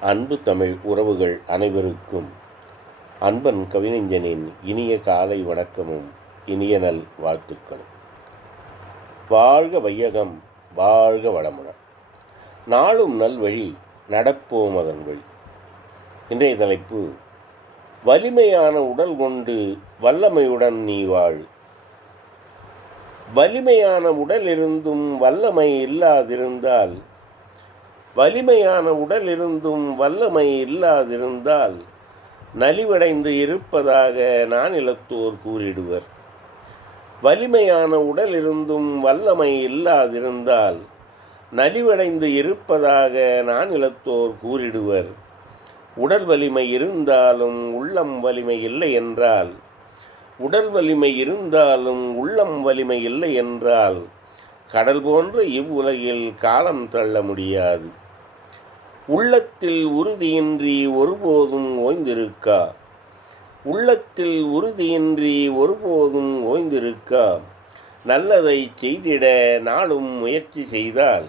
அன்பு தமிழ் உறவுகள் அனைவருக்கும் அன்பன் கவிஞனின் இனிய காலை வணக்கமும் இனிய நல் வாழ்த்துக்களும். வாழ்க வையகம் வாழ்க வளமுடன். நாளும் நல்வழி நடப்போம் அதன் வழி. இன்றைய தலைப்பு வலிமையான உடல் கொண்டு வல்லமையுடன் நீ வாழ். வலிமையான உடல் இருந்தும் வல்லமை இல்லாதிருந்தால் வலிமையான உடல் இருந்தும் வல்லமை இல்லாதிருந்தால் நலிவடைந்து இருப்பதாக நானிலத்தோர் கூறிடுவர். வலிமையான உடல் இருந்தும் வல்லமை இல்லாதிருந்தால் நலிவடைந்து இருப்பதாக நானிலத்தோர் கூறிடுவர். உடல் வலிமை இருந்தாலும் உள்ளம் வலிமை இல்லை என்றால் உடல் வலிமை இருந்தாலும் உள்ளம் வலிமை இல்லை என்றால் கடல் போன்ற இவ்வுலகில் காலம் தள்ள முடியாது. உள்ளத்தில் உறுதியின்றி ஒருபோதும் ஓய்ந்திருக்கா? உள்ளத்தில் உறுதியின்றி ஒருபோதும் ஓய்ந்திருக்கா? நல்லதை செய்திட நாளும் முயற்சி செய்தால்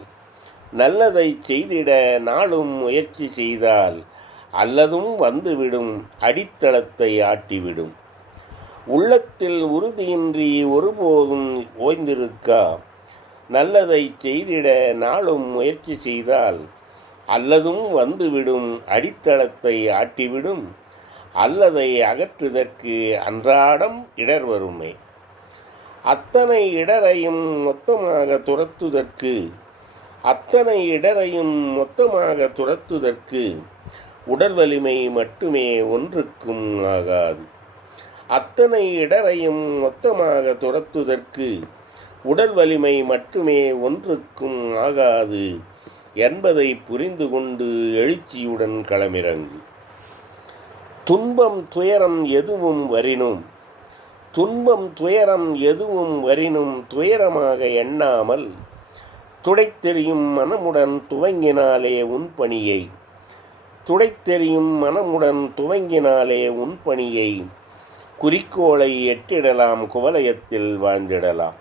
நல்லதை செய்திட நாளும் முயற்சி செய்தால் அல்லதும் வந்துவிடும் அடித்தளத்தை ஆட்டிவிடும். உள்ளத்தில் உறுதியின்றி ஒருபோதும் ஓய்ந்திருக்கா? நல்லதை செய்திட நாளும் முயற்சி செய்தால் அல்லதும் வந்துவிடும் அடித்தளத்தை ஆட்டிவிடும் அல்லதை அகற்றுதற்கு அன்றாடம் இடர் வருமே. அத்தனை இடரையும் மொத்தமாக துரத்துதற்கு அத்தனை இடரையும் மொத்தமாக துரத்துதற்கு உடல் வலிமை மட்டுமே ஒன்றுக்கும் ஆகாது. அத்தனை இடரையும் மொத்தமாக துரத்துதற்கு உடல் வலிமை மட்டுமே ஒன்றுக்கும் ஆகாது. என்பதை புரிந்து கொண்டு எழுச்சியுடன் களமிறங்கு. துன்பம் துயரம் எதுவும் வரினும் துன்பம் துயரம் எதுவும் வரினும் துயரமாக எண்ணாமல் துடைத்தெறியும் மனமுடன் துவங்கினாலே உன் பணியை துடைத்தெறியும் மனமுடன் துவங்கினாலே உன் பணியை குறிக்கோளை எட்டிடலாம் குவலயத்தில் வாழ்ந்திடலாம்.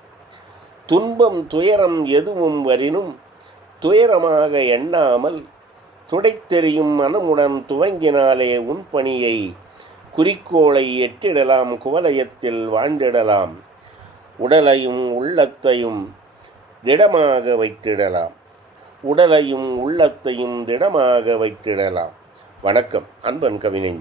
துன்பம் துயரம் எதுவும் வரினும் துயரமாக எண்ணாமல் துடைத்தெறியும் மனமுடன் துவங்கினாலே உன் பணியை குறிக்கோளை எட்டிடலாம் குவலயத்தில் வாழ்ந்திடலாம். உடலையும் உள்ளத்தையும் திடமாக வைத்திடலாம். உடலையும் உள்ளத்தையும் திடமாக வைத்திடலாம். வணக்கம் அன்பன் கவிஞன்